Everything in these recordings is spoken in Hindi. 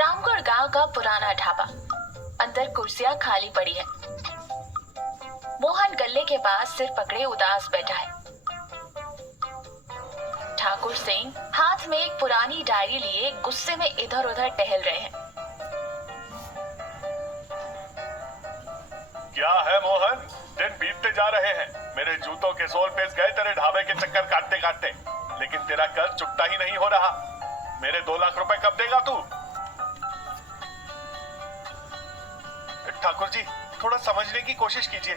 रामगढ़ गांव का पुराना ढाबा, अंदर कुर्सियां खाली पड़ी है। मोहन गल्ले के पास सिर पकड़े उदास बैठा है। ठाकुर सिंह हाथ में एक पुरानी डायरी लिए गुस्से में इधर उधर टहल रहे हैं। क्या है मोहन, दिन बीतते जा रहे हैं। मेरे जूतों के सोल पेच गए तेरे ढाबे के चक्कर काटते काटते, लेकिन तेरा कर्ज चुकता ही नहीं हो रहा। मेरे 2 लाख रुपए कब देगा तू? ठाकुर जी, थोड़ा समझने की कोशिश कीजिए।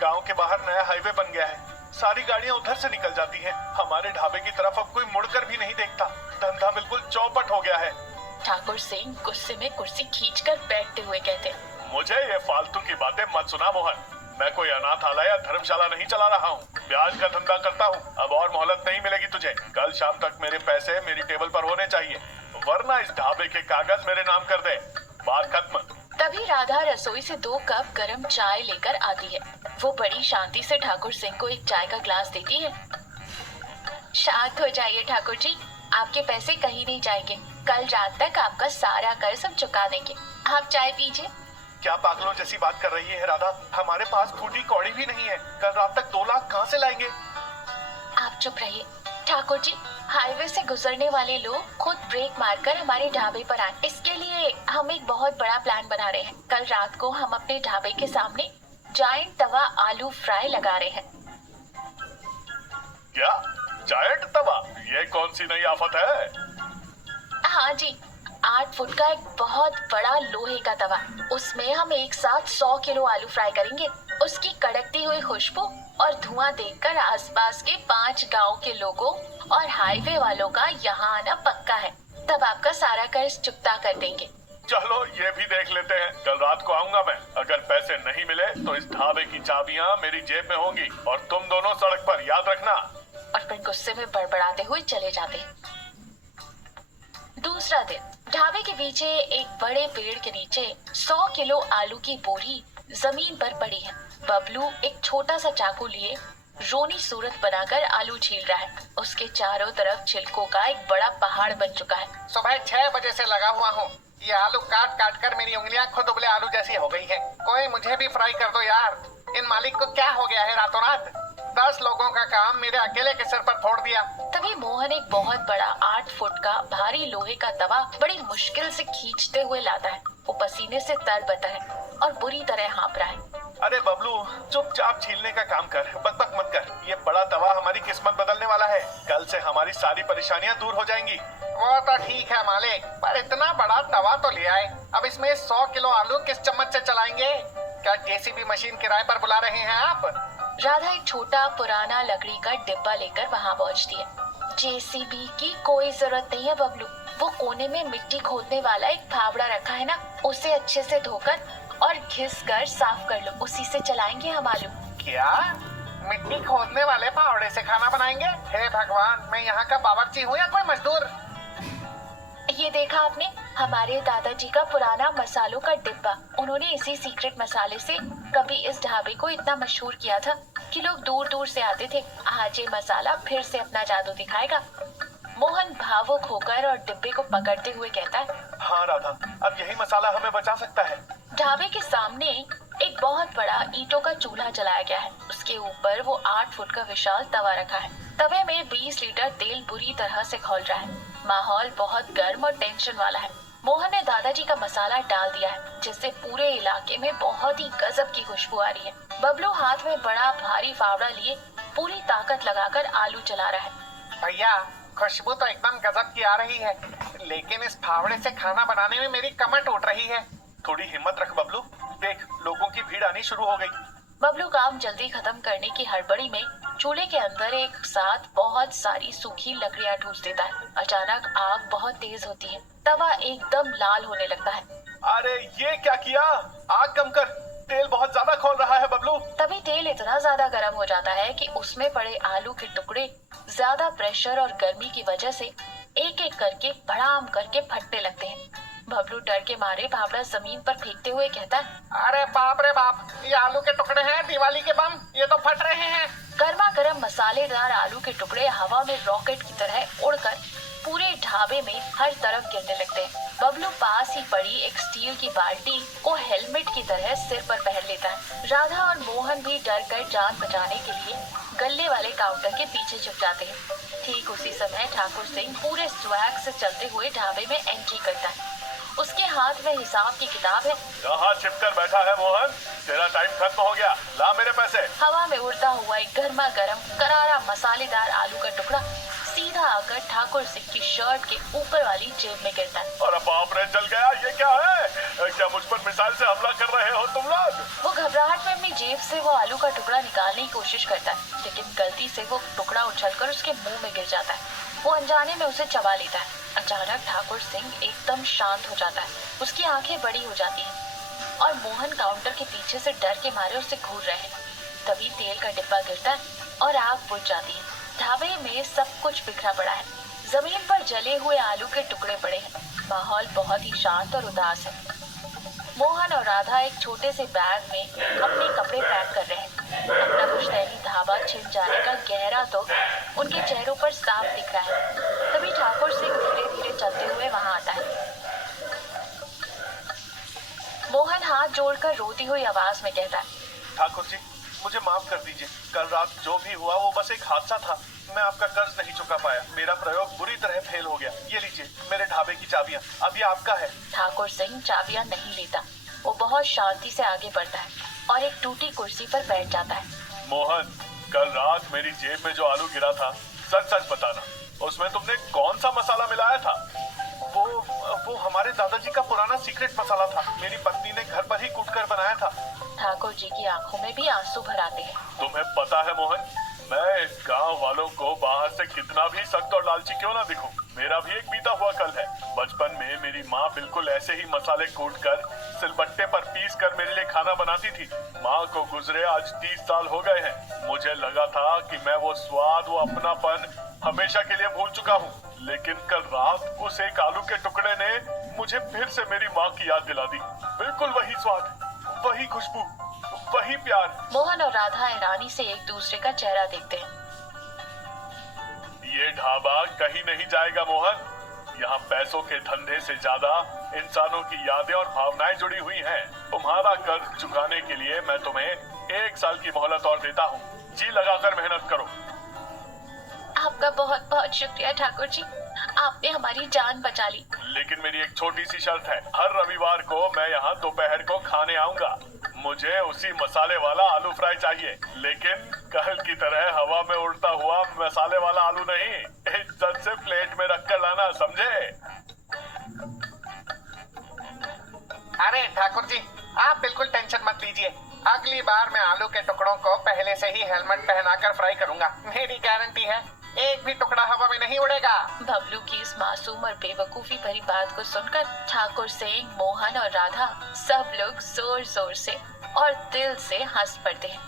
गांव के बाहर नया हाईवे बन गया है, सारी गाड़ियां उधर से निकल जाती हैं। हमारे ढाबे की तरफ अब कोई मुड़कर भी नहीं देखता। धंधा बिल्कुल चौपट हो गया है। ठाकुर सिंह गुस्से में कुर्सी खींचकर बैठते हुए कहते, मुझे ये फालतू की बातें मत सुना मोहन। मैं कोई अनाथालय या धर्मशाला नहीं चला रहा हूँ, ब्याज का धंधा करता हूँ। अब और मोहलत नहीं मिलेगी तुझे। कल शाम तक मेरे पैसे मेरी टेबल पर होने चाहिए, वरना इस ढाबे के कागज मेरे नाम कर दे। बात खत्म। तभी राधा रसोई से 2 कप गरम चाय लेकर आती है। वो बड़ी शांति से ठाकुर सिंह को एक चाय का ग्लास देती है। शांत हो जाइए ठाकुर जी, आपके पैसे कहीं नहीं जाएंगे। कल रात तक आपका सारा कर्ज हम चुका देंगे। आप चाय पीजिए। क्या पागलों जैसी बात कर रही है राधा? हमारे पास फूटी कौड़ी भी नहीं है। कल रात तक 2 लाख कहाँ से लाएंगे? आप चुप रहिए ठाकुर जी। हाईवे से गुजरने वाले लोग खुद ब्रेक मारकर हमारे ढाबे पर आए। इसके लिए हम एक बहुत बड़ा प्लान बना रहे हैं। कल रात को हम अपने ढाबे के सामने जायंट तवा आलू फ्राई लगा रहे हैं। क्या जायंट तवा? ये कौन सी नई आफत है? हाँ जी, 8 फुट का एक बहुत बड़ा लोहे का तवा। उसमें हम एक साथ 100 किलो आलू फ्राई करेंगे। उसकी कड़कती हुई खुशबू और धुआं देखकर आसपास के 5 गांव के लोगों और हाईवे वालों का यहाँ आना पक्का है। तब आपका सारा कर्ज चुकता कर देंगे। चलो ये भी देख लेते हैं। कल रात को आऊंगा मैं। अगर पैसे नहीं मिले तो इस ढाबे की चाबियां मेरी जेब में होंगी और तुम दोनों सड़क पर, याद रखना। और फिर गुस्से में बड़बड़ाते हुए चले जाते हैं। दूसरा दिन, ढाबे के पीछे एक बड़े पेड़ के नीचे 100 किलो आलू की बोरी जमीन पर पड़ी है। बबलू एक छोटा सा चाकू लिए रोनी सूरत बनाकर आलू छील रहा है। उसके चारों तरफ छिलकों का एक बड़ा पहाड़ बन चुका है। सुबह 6 बजे से लगा हुआ हूँ। ये आलू काट काट कर मेरी उंगलियां खुद उबले आलू जैसी हो गई हैं। कोई मुझे भी फ्राई कर दो यार। इन मालिक को क्या हो गया है रातों रात? 10 लोगों का काम मेरे अकेले के सिर पर फोड़ दिया। तभी मोहन एक बहुत बड़ा 8 फुट का भारी लोहे का तवा बड़ी मुश्किल से खींचते हुए लाता है। वो पसीने से तरबतर है और बुरी तरह हाँप रहा है। अरे बबलू, चुपचाप छीलने का काम कर, बकबक मत कर। ये बड़ा तवा हमारी किस्मत बदलने वाला है। कल से हमारी सारी परेशानियां दूर हो जाएंगी। वो तो ठीक है मालिक, पर इतना बड़ा तवा तो ले आए। अब इसमें 100 किलो आलू किस चम्मच से चलाएंगे? क्या जेसीबी मशीन किराए पर बुला रहे हैं आप? राधा एक छोटा पुराना लकड़ी का डिब्बा लेकर वहाँ पहुँचती है। जेसीबी की कोई जरूरत नहीं है बबलू। वो कोने में मिट्टी खोदने वाला एक फावड़ा रखा है ना, उसे अच्छे से धोकर और घिस कर साफ कर लो। उसी से चलाएंगे हम आलू। क्या मिट्टी खोदने वाले फावड़े से खाना बनाएंगे? हे भगवान, मैं यहाँ का बावर्ची हूँ या कोई मजदूर? ये देखा आपने, हमारे दादाजी का पुराना मसालों का डिब्बा। उन्होंने इसी सीक्रेट मसाले से कभी इस ढाबे को इतना मशहूर किया था कि लोग दूर दूर से आते थे। आज ये मसाला फिर से अपना जादू दिखाएगा। मोहन भावुक होकर और डिब्बे को पकड़ते हुए कहता है, हाँ राधा, अब यही मसाला हमें बचा सकता है। ढाबे के सामने एक बहुत बड़ा ईंटों का चूल्हा जलाया गया है। उसके ऊपर वो 8 फुट का विशाल तवा रखा है। तवे में 20 लीटर तेल बुरी तरह से खौल रहा है। माहौल बहुत गर्म और टेंशन वाला है। मोहन ने दादाजी का मसाला डाल दिया है, जिससे पूरे इलाके में बहुत ही गजब की खुशबू आ रही है। बबलू हाथ में बड़ा भारी फावड़ा लिए पूरी ताकत लगाकर आलू चला रहा है। भैया, खुशबू तो एकदम गजब की आ रही है, लेकिन इस फावड़े से खाना बनाने में मेरी कमर टूट रही है। थोड़ी हिम्मत रख बबलू, देख लोगों की भीड़ आनी शुरू हो गई। बबलू काम जल्दी खत्म करने की हड़बड़ी में चूल्हे के अंदर एक साथ बहुत सारी सूखी लकड़ियां ठूस देता है। अचानक आग बहुत तेज होती है। तवा एकदम लाल होने लगता है। अरे ये क्या किया? आग कम कर, तेल बहुत ज्यादा खौल रहा है बबलू। तभी तेल इतना ज्यादा गर्म हो जाता है कि उसमें पड़े आलू के टुकड़े ज्यादा प्रेशर और गर्मी की वजह से एक एक करके भड़ाम करके फटने लगते हैं। बबलू डर के मारे फावड़ा जमीन पर फेंकते हुए कहता है, अरे बाप रे बाप, ये आलू के टुकड़े हैं, दिवाली के बम, ये तो फट रहे हैं। गर्मा गर्म मसालेदार आलू के टुकड़े हवा में रॉकेट की तरह उड़कर पूरे ढाबे में हर तरफ गिरने लगते हैं। बबलू पास ही पड़ी एक स्टील की बाल्टी को हेलमेट की तरह सिर पर पहन लेता है। राधा और मोहन भी डर कर जान बचाने के लिए गल्ले वाले काउंटर के पीछे छुप जाते हैं। ठीक उसी समय ठाकुर सिंह पूरे स्वैग से चलते हुए ढाबे में एंट्री करता है। उसके हाथ में हिसाब की किताब है। कहाँ छिपकर बैठा है मोहन? तेरा टाइम खत्म हो गया, ला मेरे पैसे। हवा में उड़ता हुआ एक गर्मा गर्म करारा मसालेदार आलू का टुकड़ा सीधा आकर ठाकुर सिंह की शर्ट के ऊपर वाली जेब में गिरता है। और बाप रे, जल गया। ये क्या है? क्या मुझ पर मिसाइल से हमला कर रहे हो तुम लोग? वो घबराहट में अपनी जेब से वो आलू का टुकड़ा निकालने की कोशिश करता है, लेकिन गलती से वो टुकड़ा उछलकर उसके मुंह में गिर जाता है। वो अनजाने में उसे चबा लेता है। अचानक ठाकुर सिंह एकदम शांत हो जाता है। उसकी आंखें बड़ी हो जाती हैं और मोहन काउंटर के पीछे से डर के मारे उसे घूर रहे हैं। तभी तेल का डिब्बा गिरता है और आग बुझ जाती है। ढाबे में सब कुछ बिखरा पड़ा है। जमीन पर जले हुए आलू के टुकड़े पड़े हैं। माहौल बहुत ही शांत और उदास है। मोहन और राधा एक छोटे से बैग में अपने कपड़े पैक कर रहे हैं। अपना पुश्तैनी ढाबा छिन जाने का गहरा दुख उनके चेहरों पर साफ दिख रहा है। तभी ठाकुर सिंह धीरे धीरे चलते हुए वहां आता है। मोहन हाथ जोड़कर रोती हुई आवाज में कहता है, ठाकुर जी, मुझे माफ कर दीजिए। कल रात जो भी हुआ वो बस एक हादसा था। मैं आपका कर्ज नहीं चुका पाया। मेरा प्रयोग बुरी तरह फेल हो गया। ये लीजिए मेरे ढाबे की चाबियां, अब ये आपका है। ठाकुर सिंह चाबियां नहीं लेता। वो बहुत शांति से आगे बढ़ता है और एक टूटी कुर्सी पर बैठ जाता है। मोहन, कल रात मेरी जेब में जो आलू गिरा था, सच सच बताना, उसमें तुमने कौन सा मसाला मिलाया था? वो हमारे दादाजी का पुराना सीक्रेट मसाला था। मेरी पत्नी ने घर पर ही कूटकर बनाया था। ठाकुर जी की आंखों में भी आंसू भर आते हैं। तुम्हें पता है मोहन, मैं इस गांव वालों को बाहर से कितना भी सख्त और लालची क्यों ना दिखूं, मेरा भी एक बीता हुआ कल है। बचपन में मेरी माँ बिल्कुल ऐसे ही मसाले कूटकर सिलबट्टे पर पीस कर मेरे लिए खाना बनाती थी। माँ को गुजरे आज 30 साल हो गए हैं। मुझे लगा था कि मैं वो स्वाद, वो अपनापन हमेशा के लिए भूल चुका हूँ, लेकिन कल रात उस एक आलू के टुकड़े ने मुझे फिर से मेरी माँ की याद दिला दी। बिल्कुल वही स्वाद, वही खुशबू, वही प्यार। मोहन और राधा हैरानी से एक दूसरे का चेहरा देखते हैं। ये ढाबा कहीं नहीं जाएगा मोहन। यहाँ पैसों के धंधे से ज्यादा इंसानों की यादें और भावनाएं जुड़ी हुई हैं। तुम्हारा कर्ज चुकाने के लिए मैं तुम्हें 1 साल की मोहलत और देता हूँ। जी लगाकर मेहनत करो। आपका बहुत बहुत शुक्रिया ठाकुर जी, आपने हमारी जान बचा ली। लेकिन मेरी एक छोटी सी शर्त है। हर रविवार को मैं यहाँ दोपहर को खाने आऊंगा। मुझे उसी मसाले वाला आलू फ्राई चाहिए, लेकिन कल की तरह हवा में उड़ता हुआ मसाले वाला आलू नहीं। इज्जत से प्लेट में रखकर लाना, समझे? अरे ठाकुर जी, आप बिल्कुल टेंशन मत लीजिए। अगली बार मैं आलू के टुकड़ों को पहले से ही हेलमेट पहनाकर फ्राई करूंगा। मेरी गारंटी है, एक भी टुकड़ा हवा में नहीं उड़ेगा। बबलू की इस मासूम और बेवकूफी भरी बात को सुनकर ठाकुर सिंह, मोहन और राधा सब लोग जोर जोर से और दिल से हंस पड़ते हैं।